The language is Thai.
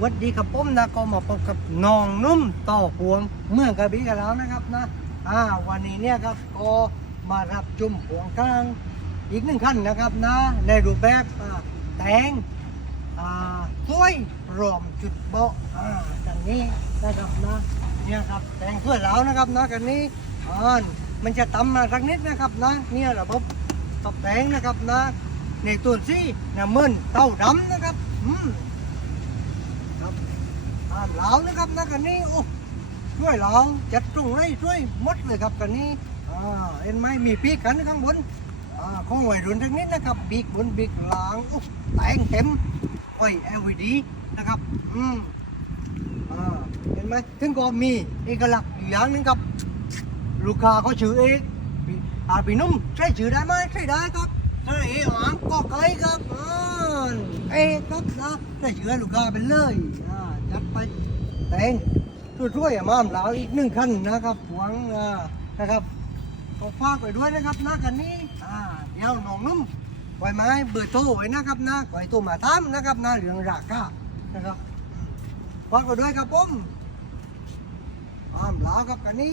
สวัสดีครับผมนะก็มาพบกับน้องนุ่มต่อพวงเมืองกระบี่กันแล้วนะครับนะอ่าวันนี้เนี่ยครับก็มารับจุ่มพวงกลางอีกหนึ่งขั้นนะครับนะในรูปแบบแตงอ่าถ้วยรวมจุดเบาะอ่ากันนี้นะครับนะเนี่ยครับแตงถ้วยแล้วนะครับนะกันนี้อ่ามันจะตำมาสักนิดนะครับนะเนี่ยระบบตบแตงนะครับนะในตัวซี่น้ำมันเต้าดำนะครับอืมครับ อ่าเหลานะครับนะกันนี้โอ้ช่วยเหลาจัดตรงไหนช่วยมดเลยครับกันนี้อ่าเห็นไหมมีปีกกันข้างบนอ่าของวัยรุ่นทั้งนี้นะครับปีกบนปีกหลังโอ้แต่งเต็มไฟ LED นะครับอืมอ่าเห็นไหมถึงก็มีเอกลักษณ์อย่างนึงครับลูกค้าเขาชื่อเอกอาพี่นุ่มใช่ชื่อได้ไหมใช่ได้ครับใช่เอ๋หางก็ไกลครับอ่าเอกครับนะได้ชื่อลูกค้าไปเลยอ่า ยัดไปแตงช่วยๆอะมามเหลาอีกหนึ่งขั้นนะครับหวังนะครับก็ฝากไปด้วยนะครับนะกันนี้อ่าเดี๋ยวน้องนุ่มไว้ไม้เบอร์โตไว้นะครับนะไว้โทรมาตามนะครับนะเหลืองราคานะครับฝากไปด้วยครับผมอ้ามลาวครับกันนี้